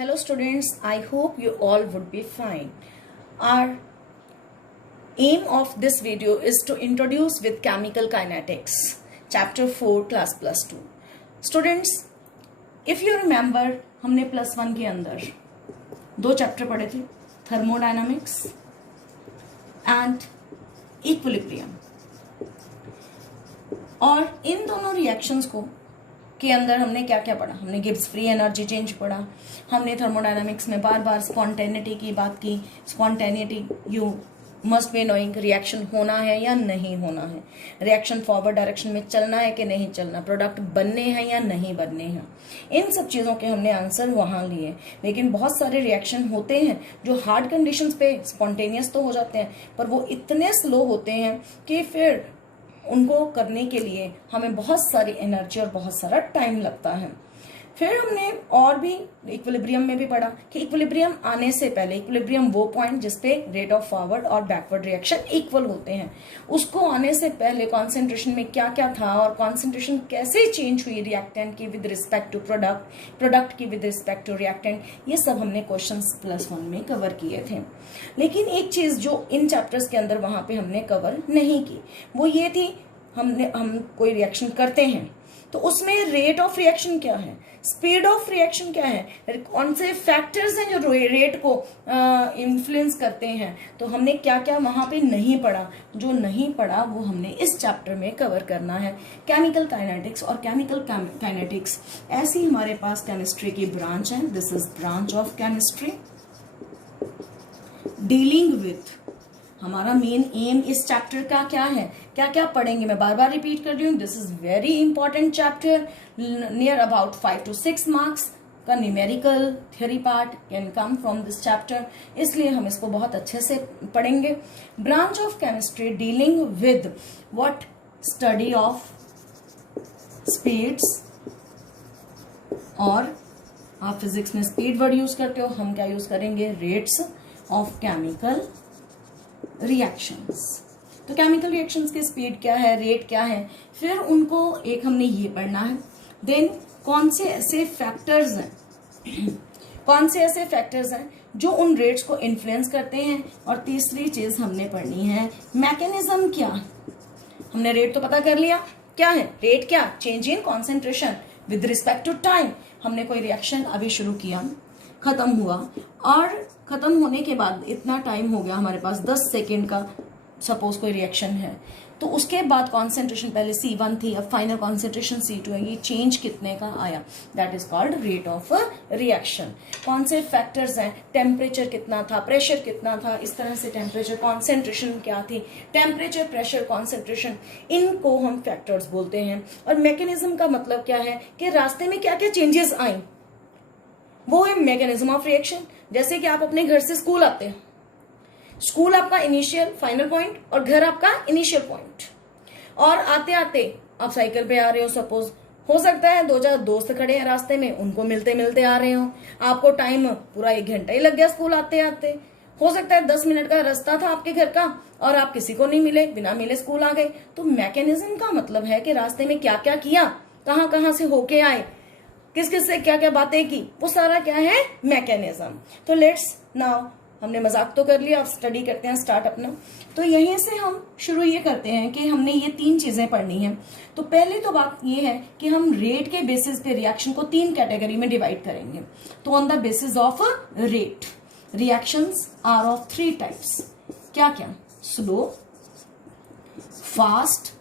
Hello students, I hope you all would be fine. Our aim of this video is to introduce with chemical kinetics, chapter 4 class plus 2. Students, if you remember, हमने plus 1 के अंदर दो chapter पढ़े थे, thermodynamics and equilibrium, और इन दोनों reactions को के अंदर हमने क्या क्या पढ़ा। हमने गिब्स फ्री एनर्जी चेंज पढ़ा, हमने थर्मोडायनामिक्स में बार बार स्पॉन्टेनिटी की बात की। Spontaneity you must be knowing, reaction होना है या नहीं होना है, रिएक्शन फॉरवर्ड डायरेक्शन में चलना है कि नहीं चलना, प्रोडक्ट बनने हैं या नहीं बनने हैं, इन सब चीज़ों के हमने आंसर वहाँ लिए। लेकिन बहुत सारे रिएक्शन होते हैं जो हार्ड कंडीशंस पे स्पॉन्टेनियस तो हो जाते हैं, पर वो इतने स्लो होते हैं कि फिर उनको करने के लिए हमें बहुत सारी एनर्जी और बहुत सारा टाइम लगता है। फिर हमने और भी इक्विलिब्रियम में भी पढ़ा कि इक्विलिब्रियम आने से पहले, इक्विलिब्रियम वो पॉइंट जिसपे रेट ऑफ फॉरवर्ड और बैकवर्ड रिएक्शन इक्वल होते हैं, उसको आने से पहले कॉन्सेंट्रेशन में क्या क्या था और कॉन्सेंट्रेशन कैसे चेंज हुई रिएक्टेंट की with respect to product, product की विद रिस्पेक्ट टू रिएक्टेंट, ये सब हमने क्वेश्चंस प्लस 1 में कवर किए थे। लेकिन एक चीज जो इन चैप्टर्स के अंदर वहां पे हमने कवर नहीं की, वो ये थी हम कोई रिएक्शन करते हैं तो उसमें रेट ऑफ रिएक्शन क्या है, स्पीड ऑफ रिएक्शन क्या है, कौन से फैक्टर्स हैं जो रेट को इन्फ्लुएंस करते हैं। तो हमने क्या क्या वहां पे नहीं पढ़ा, जो नहीं पढ़ा वो हमने इस चैप्टर में कवर करना है। केमिकल काइनेटिक्स और केमिकल काइनेटिक्स ऐसी हमारे पास केमिस्ट्री की ब्रांच है। This is branch of chemistry dealing with, हमारा मेन एम इस चैप्टर का क्या है, क्या क्या पढ़ेंगे, मैं बार बार रिपीट कर रही हूँ। This is very important chapter, near about 5 to 6 marks का numerical theory part can come from this chapter, इसलिए हम इसको बहुत अच्छे से पढ़ेंगे। Branch of chemistry dealing with what, study of speeds, और आप फिजिक्स में स्पीड वर्ड यूज करते हो, हम क्या यूज करेंगे, रेट्स ऑफ केमिकल रिएक्शंस। तो केमिकल रिएक्शंस की स्पीड क्या है, रेट क्या है, फिर उनको एक हमने ये पढ़ना है। देन कौन से ऐसे फैक्टर्स हैं कौन से ऐसे फैक्टर्स हैं जो उन रेट्स को इन्फ्लुएंस करते हैं, और तीसरी चीज हमने पढ़नी है मैकेनिज्म क्या है। हमने रेट तो पता कर लिया, क्या है रेट, क्या change in concentration with respect to time. हमने कोई रिएक्शन अभी शुरू किया, खत्म हुआ, और खत्म होने के बाद इतना टाइम हो गया हमारे पास 10 सेकेंड का, सपोज कोई रिएक्शन है, तो उसके बाद कॉन्सेंट्रेशन पहले C1 थी, अब फाइनल कॉन्सेंट्रेशन C2 है, ये चेंज कितने का आया, that is called rate of reaction. कौन से फैक्टर्स हैं, टेम्परेचर कितना था, प्रेशर कितना था, इस तरह से टेम्परेचर, कॉन्सेंट्रेशन क्या थी, टेम्परेचर, प्रेशर, कॉन्सेंट्रेशन, इनको हम फैक्टर्स बोलते हैं। और मैकेनिज्म का मतलब क्या है कि रास्ते में क्या क्या चेंजेस आई, वो है मैकेनिज्म ऑफ रिएक्शन। जैसे कि आप अपने घर से स्कूल आते हैं, स्कूल आपका इनिशियल फाइनल पॉइंट और घर आपका इनिशियल पॉइंट, और आते आते आप साइकिल पे आ रहे हो, सपोज हो सकता है 2-4 दोस्त खड़े हैं रास्ते में, उनको मिलते मिलते आ रहे हो, आपको टाइम पूरा 1 घंटा ही लग गया स्कूल आते आते। हो सकता है 10 मिनट का रास्ता था आपके घर का और आप किसी को नहीं मिले, बिना मिले स्कूल आ गए। तो मैकेनिज्म का मतलब है कि रास्ते में क्या क्या किया, कहाँ कहाँ से होके आए, किस किस से क्या क्या बातें की, वो सारा क्या है, मैकेनिज्म। तो लेट्स नाउ, हमने मजाक तो कर लिया, अब स्टडी करते हैं स्टार्ट अपना। तो यहीं से हम शुरू ये करते हैं कि हमने ये 3 चीजें पढ़नी है। तो पहले तो बात ये है कि हम रेट के बेसिस पे रिएक्शन को 3 कैटेगरी में डिवाइड करेंगे। तो on the basis of rate, reactions are of 3 types, क्या क्या, स्लो, फास्ट,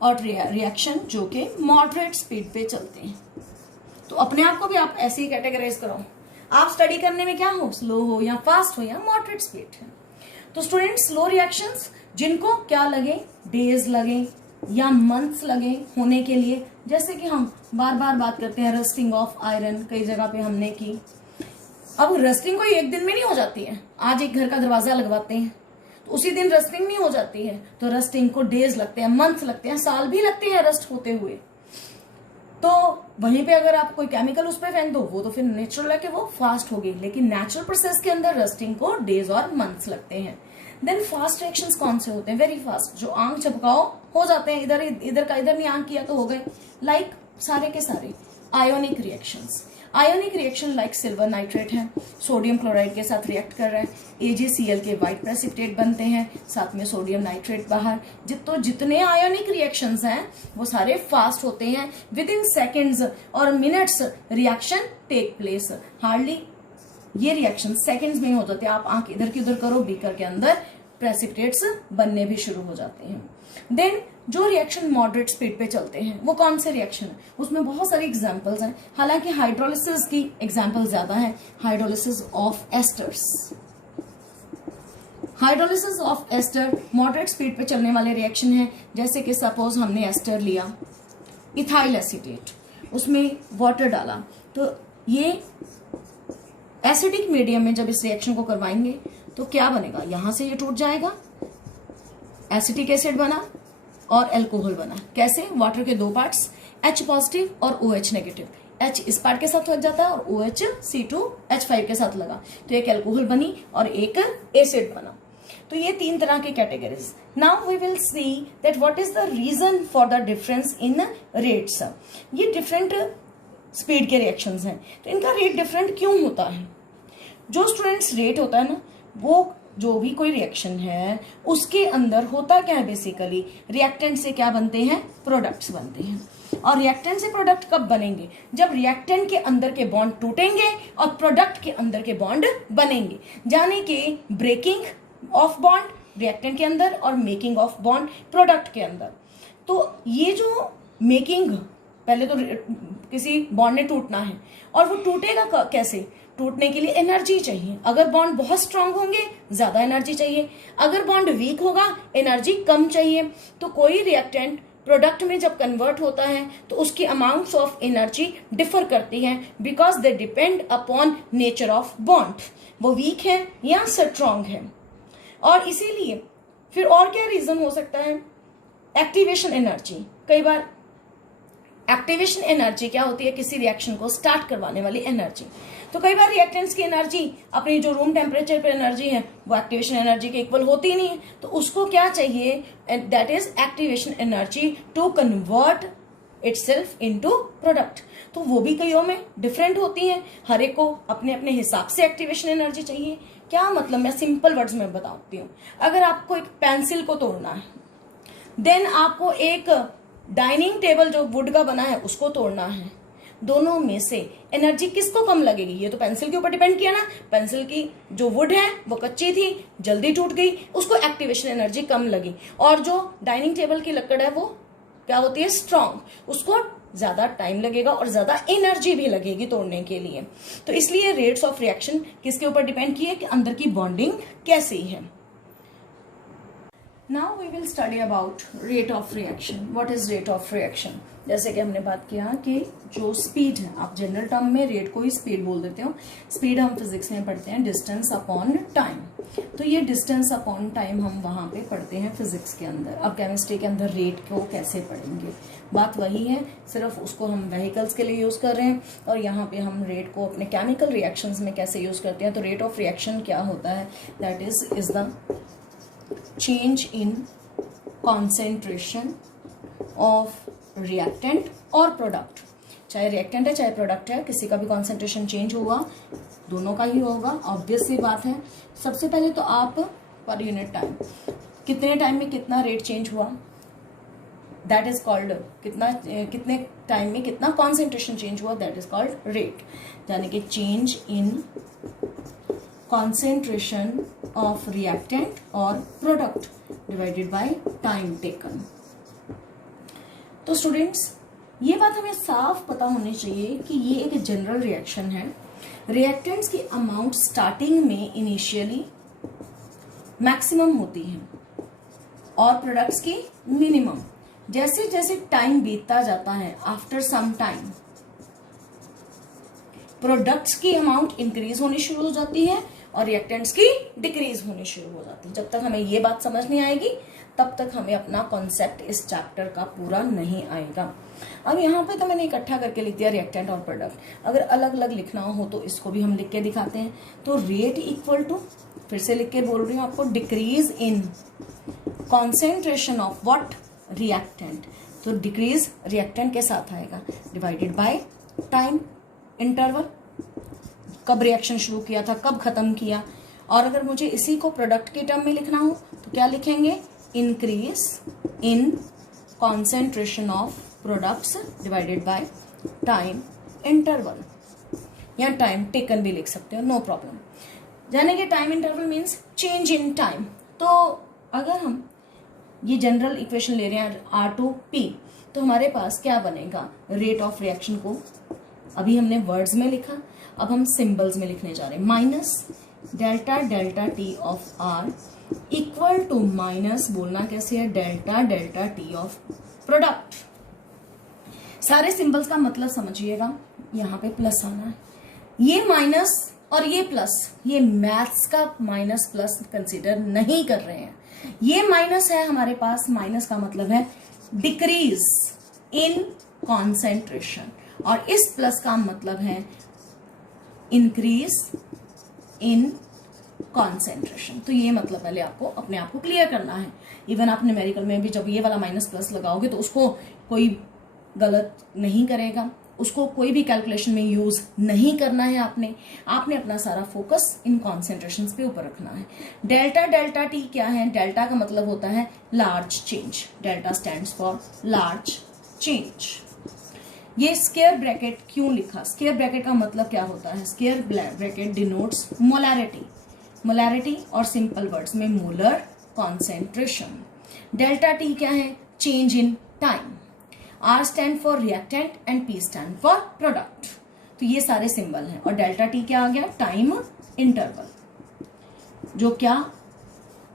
और रिएक्शन जो कि मॉडरेट स्पीड पे चलते हैं। तो अपने आप को भी आप ऐसे ही कैटेगराइज करो, आप स्टडी करने में क्या हो, स्लो हो या फास्ट हो या मॉडरेट स्पीड है। तो स्टूडेंट, स्लो रिएक्शंस जिनको क्या लगे, डेज लगे या मंथ्स लगे होने के लिए, जैसे कि हम बार बार बात करते हैं रस्टिंग ऑफ आयरन, कई जगह पे हमने की। अब रस्टिंग कोई एक दिन में नहीं हो जाती है, आज एक घर का दरवाजा लगवाते हैं तो उसी दिन रस्टिंग नहीं हो जाती है, तो रस्टिंग को डेज लगते हैं, मंथ्स लगते हैं, साल भी लगते हैं रस्ट होते हुए। तो वहीं पे अगर आप कोई केमिकल उस पर फेंक दो, वो तो फिर नेचुरल है कि वो फास्ट होगी, लेकिन नेचुरल प्रोसेस के अंदर रस्टिंग को डेज और मंथ्स लगते हैं। देन फास्ट रिएक्शंस कौन से होते हैं, वेरी फास्ट, जो आंख झपकाओ हो जाते हैं, इधर का इधर नहीं आंख किया तो हो गए, लाइक सारे के सारे ionic reactions. Ionic reaction like silver nitrate है, सोडियम क्लोराइड के साथ रिएक्ट कर रहा है, AgCl के व्हाइट प्रेसिपिटेट बनते हैं, साथ में सोडियम नाइट्रेट बाहर। जितने आयोनिक रिएक्शंस हैं वो सारे फास्ट होते हैं, विद इन सेकेंड्स और minutes reaction take place. Hardly ये रिएक्शन सेकेंड्स में ही हो जाते हैं। आप आंख इधर की उधर करो, बीकर के अंदर प्रेसिपिटेट्स बनने भी शुरू हो जाते हैं। देन जो रिएक्शन मॉडरेट स्पीड पे चलते हैं वो कौन से रिएक्शन है, उसमें बहुत सारी एग्जांपल्स हैं। हालांकि हाइड्रोलिसिस की एग्जांपल ज्यादा है, hydrolysis of esters. Hydrolysis of ester moderate speed पे चलने वाले रिएक्शन है। जैसे कि सपोज हमने एस्टर लिया, इथाइल एसीटेट, उसमें वाटर डाला, तो ये एसिडिक मीडियम में जब इस रिएक्शन को करवाएंगे तो क्या बनेगा, यहां से ये टूट जाएगा, एसिटिक एसिड बना और एल्कोहल बना। कैसे, वाटर के दो पार्ट्स, H पॉजिटिव और OH नेगेटिव। H इस पार्ट के साथ लग जाता है और OH C2H5 के साथ लगा, तो एक एल्कोहल बनी और एक एसिड बना। तो ये तीन तरह की categories. Now we will see that what is the reason for the difference in rates. ये डिफरेंट स्पीड के रिएक्शंस हैं, तो इनका रेट डिफरेंट क्यों होता है। जो स्टूडेंट्स रेट होता है ना, वो जो भी कोई रिएक्शन है उसके अंदर होता क्या है, बेसिकली रिएक्टेंट से क्या बनते हैं, प्रोडक्ट्स बनते हैं। और रिएक्टेंट से प्रोडक्ट कब बनेंगे, जब रिएक्टेंट के अंदर के बॉन्ड टूटेंगे और प्रोडक्ट के अंदर के बॉन्ड बनेंगे, यानी कि ब्रेकिंग ऑफ बॉन्ड रिएक्टेंट के अंदर और मेकिंग ऑफ बॉन्ड प्रोडक्ट के अंदर। तो ये जो मेकिंग, पहले तो किसी बॉन्ड ने टूटना है और वो टूटेगा कैसे, टूटने के लिए एनर्जी चाहिए। अगर बॉन्ड बहुत स्ट्रांग होंगे ज्यादा एनर्जी चाहिए, अगर बॉन्ड वीक होगा एनर्जी कम चाहिए। तो कोई रिएक्टेंट प्रोडक्ट में जब कन्वर्ट होता है तो उसकी अमाउंट्स ऑफ एनर्जी डिफर करती हैं, because they depend upon nature of bond, वो वीक है या स्ट्रांग है। और इसीलिए फिर और क्या रीजन हो सकता है, एक्टिवेशन एनर्जी। कई बार एक्टिवेशन एनर्जी क्या होती है, किसी रिएक्शन को स्टार्ट करवाने वाली एनर्जी। तो कई बार रिएक्टेंट्स की एनर्जी अपनी जो रूम टेम्परेचर पर एनर्जी है वो एक्टिवेशन एनर्जी के इक्वल होती ही नहीं है, तो उसको क्या चाहिए, that is activation energy to convert itself into product. तो वो भी कईयों में डिफरेंट होती है, हर एक को अपने अपने हिसाब से एक्टिवेशन एनर्जी चाहिए। क्या मतलब, मैं सिंपल वर्ड्स में बताती हूँ। अगर आपको एक पेंसिल को तोड़ना है, देन आपको एक डाइनिंग टेबल जो वुड का बना है उसको तोड़ना है, दोनों में से एनर्जी किसको कम लगेगी, ये तो पेंसिल के ऊपर डिपेंड किया ना। पेंसिल की जो वुड है वो कच्ची थी, जल्दी टूट गई, उसको एक्टिवेशन एनर्जी कम लगी। और जो डाइनिंग टेबल की लकड़ है वो क्या होती है, स्ट्रांग, उसको ज्यादा टाइम लगेगा और ज्यादा एनर्जी भी लगेगी तोड़ने के लिए। तो इसलिए रेट्स ऑफ रिएक्शन किसके ऊपर डिपेंड किए कि अंदर की बॉन्डिंग कैसी है। Now we will study about rate of reaction. What is rate of reaction. जैसे कि हमने बात किया कि जो स्पीड है, आप जनरल टर्म में रेट को ही स्पीड बोल देते हो। स्पीड हम फिजिक्स में पढ़ते हैं डिस्टेंस अपॉन टाइम, तो ये डिस्टेंस अपॉन टाइम हम वहां पे पढ़ते हैं फिजिक्स के अंदर। अब केमिस्ट्री के अंदर रेट को कैसे पढ़ेंगे, बात वही है, सिर्फ उसको हम व्हीकल्स के लिए यूज कर रहे हैं और यहाँ पे हम रेट को अपने केमिकल रिएक्शंस में कैसे यूज करते हैं। तो रेट ऑफ रिएक्शन क्या होता है, that is the change in concentration of reactant और प्रोडक्ट। चाहे रिएक्टेंट है चाहे प्रोडक्ट है, किसी का भी कॉन्सेंट्रेशन चेंज होगा, दोनों का ही होगा, ऑब्वियस सी बात है। सबसे पहले तो आप पर यूनिट टाइम, कितने टाइम में कितना रेट चेंज हुआ, दैट इज कॉल्ड, कितने टाइम में कितना कॉन्सेंट्रेशन चेंज हुआ, दैट इज कॉल्ड रेट। यानी कि change in concentration of reactant और product divided by time taken. तो स्टूडेंट्स ये बात हमें साफ पता होनी चाहिए कि ये एक जनरल रिएक्शन है। रिएक्टेंट्स की अमाउंट स्टार्टिंग में इनिशियली मैक्सिमम होती है और प्रोडक्ट्स की मिनिमम। जैसे जैसे टाइम बीतता जाता है, आफ्टर सम टाइम प्रोडक्ट्स की अमाउंट इंक्रीज होनी शुरू हो जाती है और रिएक्टेंट्स की डिक्रीज होनी शुरू हो जाती है। जब तक हमें ये बात समझ नहीं आएगी तब तक हमें अपना कॉन्सेप्ट इस चैप्टर का पूरा नहीं आएगा। अब यहाँ पे तो मैंने इकट्ठा करके लिख दिया रिएक्टेंट और प्रोडक्ट। अगर अलग अलग लिखना हो तो इसको भी हम लिख के दिखाते हैं। तो रेट इक्वल टू, फिर से लिख के बोल रही हूँ आपको, decrease in concentration of what, reactant. तो डिक्रीज रिएक्टेंट के साथ आएगा डिवाइडेड बाय टाइम। इंटरवल, कब रिएक्शन शुरू किया था, कब खत्म किया। और अगर मुझे इसी को प्रोडक्ट के टर्म में लिखना हो तो क्या लिखेंगे, increase in concentration of products divided by time interval, या टाइम टेकन भी लिख सकते हो, नो प्रॉब्लम। यानी कि time interval means change in time. तो अगर हम ये जनरल इक्वेशन ले रहे हैं R2P, तो हमारे पास क्या बनेगा, रेट ऑफ रिएक्शन को अभी हमने वर्ड्स में लिखा, अब हम सिंबल्स में लिखने जा रहे हैं। Minus delta delta T of R equal to minus, बोलना कैसे है, delta delta T of product. सारे सिंबल्स का मतलब समझिएगा, यहाँ पे प्लस आना है, ये माइनस और ये प्लस, ये मैथ्स का माइनस प्लस कंसीडर नहीं कर रहे हैं। ये माइनस है हमारे पास, माइनस का मतलब है डिक्रीज इन कॉन्सेंट्रेशन, और इस प्लस का मतलब है इंक्रीज इन कॉन्सेंट्रेशन। तो ये मतलब पहले आपको अपने आप को क्लियर करना है। इवन आप न्यूमेरिकल में भी जब ये वाला माइनस प्लस लगाओगे तो उसको कोई गलत नहीं करेगा, उसको कोई भी कैलकुलेशन में यूज नहीं करना है। आपने अपना सारा फोकस इन कॉन्सेंट्रेशंस पे ऊपर रखना है। डेल्टा डेल्टा टी क्या है, डेल्टा का मतलब होता है large change, delta stands for large change. ये स्क्वायर ब्रैकेट क्यों लिखा, स्क्वायर ब्रैकेट का मतलब क्या होता है, square bracket denotes molarity, molarity और सिंपल वर्ड्स में मोलर कॉन्सेंट्रेशन। डेल्टा टी क्या है, change in time. R stand for reactant and P stand for product. तो ये सारे सिंबल हैं। और डेल्टा टी क्या आ गया, टाइम इंटरवल, जो क्या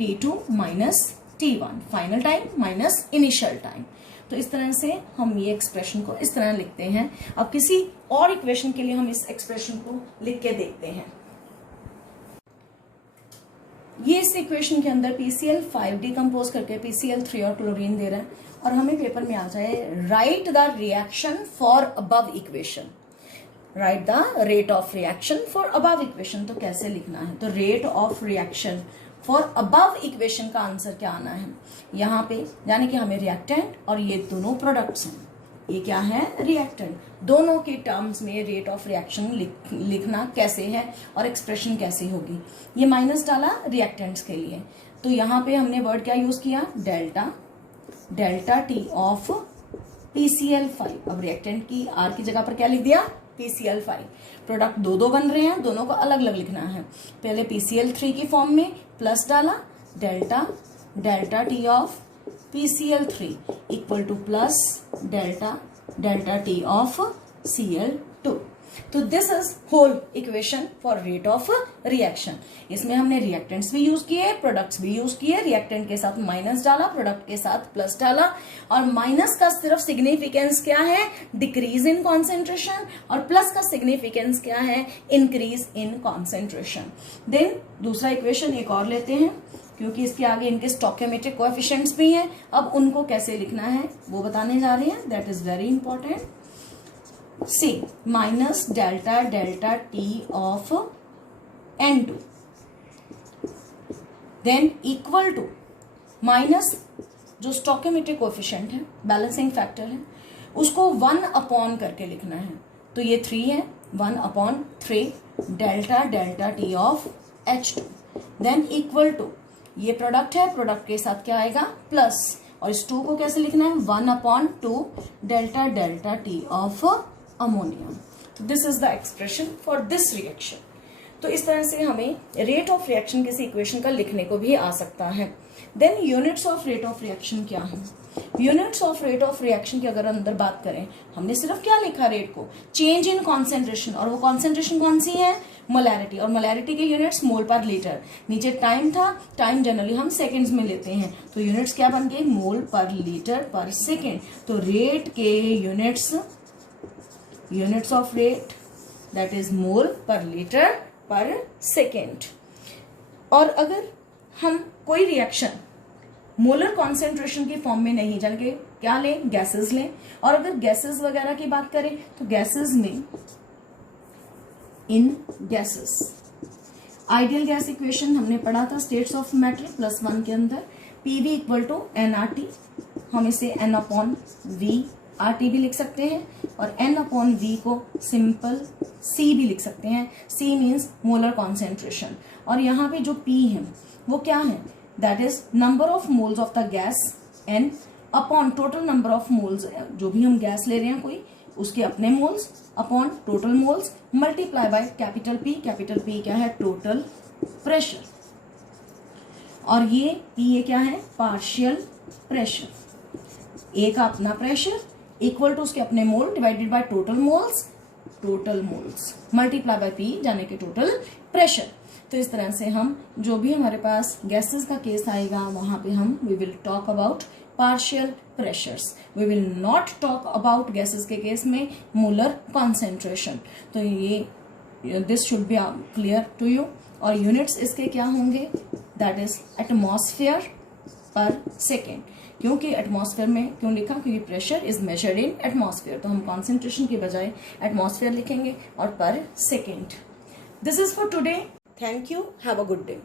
T2 minus T1, final time minus initial time. तो इस तरह से हम ये एक्सप्रेशन को इस तरह लिखते हैं। अब किसी और इक्वेशन के लिए हम इस एक्सप्रेशन को लिख के देखते हैं। ये इस इक्वेशन के अंदर PCl5 डिकम्पोज करके PCl3 और क्लोरीन दे रहा है, और हमें पेपर में आ जाए right the reaction for above equation, right the rate of reaction for above equation. तो कैसे लिखना है, तो rate of reaction for above equation का आंसर क्या आना है यहाँ पे, यानी कि हमें रिएक्टेंट और ये दोनों प्रोडक्ट्स हैं, ये क्या है, रिएक्टेंट, दोनों के टर्म्स में रेट ऑफ रिएक्शन लिखना कैसे है और एक्सप्रेशन कैसे होगी। ये माइनस डाला रिएक्टेंट्स के लिए, तो यहाँ पे हमने वर्ड क्या यूज किया, delta delta T of PCl5। अब रिएक्टेंट की R की जगह पर क्या लिख दिया, PCl5। प्रोडक्ट दो दो बन रहे हैं, दोनों को अलग अलग लिखना है। पहले PCl3 की फॉर्म में प्लस डाला, delta delta T of PCl3 equal to plus delta delta T of Cl2। तो this is whole equation for rate of reaction. इसमें हमने रिएक्टेंट्स भी यूज किए, प्रोडक्ट्स भी यूज किए। रिएक्टेंट के साथ माइनस डाला, प्रोडक्ट के साथ प्लस डाला, और माइनस का सिर्फ सिग्निफिकेंस क्या है, डिक्रीज इन कॉन्सेंट्रेशन, और प्लस का सिग्निफिकेंस क्या है, इंक्रीज इन कॉन्सेंट्रेशन। देन दूसरा इक्वेशन एक और लेते हैं, क्योंकि इसके आगे इनके स्टोइकोमेट्रिक कोएफिशिएंट्स भी हैं। अब उनको कैसे लिखना है वो बताने जा रहे हैं, that is very important. C minus delta delta T of N2 then equal to minus जो स्टोइकोमेट्रिक कोएफिशिएंट है, बैलेंसिंग फैक्टर है, उसको 1 अपॉन करके लिखना है। तो ये 3 है, 1/3 delta delta T of H2 then equal to, ये प्रोडक्ट है, प्रोडक्ट के साथ क्या आएगा, प्लस, और इस 2 को कैसे लिखना है, 1/2 delta delta T of ammonia. This is the expression for this reaction. तो इस तरह से हमें रेट ऑफ रिएक्शन किसी इक्वेशन का लिखने को भी आ सकता है। Then units of rate of reaction क्या है, units of rate of reaction की अगर अंदर बात करें, हमने सिर्फ क्या लिखा, रेट को, चेंज इन कॉन्सेंट्रेशन, और वो कॉन्सेंट्रेशन कौन सी है, मोलैरिटी, और मोलैरिटी के यूनिट्स मोल पर लीटर। नीचे टाइम था, टाइम जनरली हम सेकेंड्स में लेते हैं, तो यूनिट्स क्या बन गए, मोल पर लीटर पर सेकेंड। तो रेट के units of rate that is mole पर लीटर पर सेकेंड। और अगर हम कोई रिएक्शन मोलर कॉन्सेंट्रेशन की फॉर्म में नहीं, जान के क्या लें, गैसेस लें, और अगर गैसेस वगैरह की बात करें तो गैसेस में इन गैसेस आइडियल गैस इक्वेशन हमने पढ़ा था स्टेट्स ऑफ मैटर +1 के अंदर, PV इक्वल टू nRT, हम इसे n/V RT भी लिख सकते हैं और N/V को सिंपल C भी लिख सकते हैं। C means molar concentration. और यहाँ पे जो P है वो क्या है, that is number of moles of the gas N upon total number of moles, जो भी हम गैस ले रहे हैं कोई, उसके अपने moles upon total moles multiply by capital P। Capital P क्या है, टोटल प्रेशर। और ये P ये क्या है, पार्शियल प्रेशर। A का अपना प्रेशर इक्वल टू उसके अपने मोल divided by total moles multiply by P जाने के टोटल प्रेशर। तो इस तरह से हम जो भी हमारे पास गैसेस का केस आएगा वहां पे हम we will talk about partial pressures, we will not talk about gases के केस में मोलर कॉन्सेंट्रेशन। तो ये this should be clear to you. और यूनिट्स इसके क्या होंगे, that is atmosphere per second. क्योंकि एटमॉस्फेयर में क्यों लिखा, क्योंकि pressure is measured in atmosphere, तो हम कॉन्सेंट्रेशन के बजाय एटमॉस्फेयर लिखेंगे और per second. This is for today. Thank you, have a good day.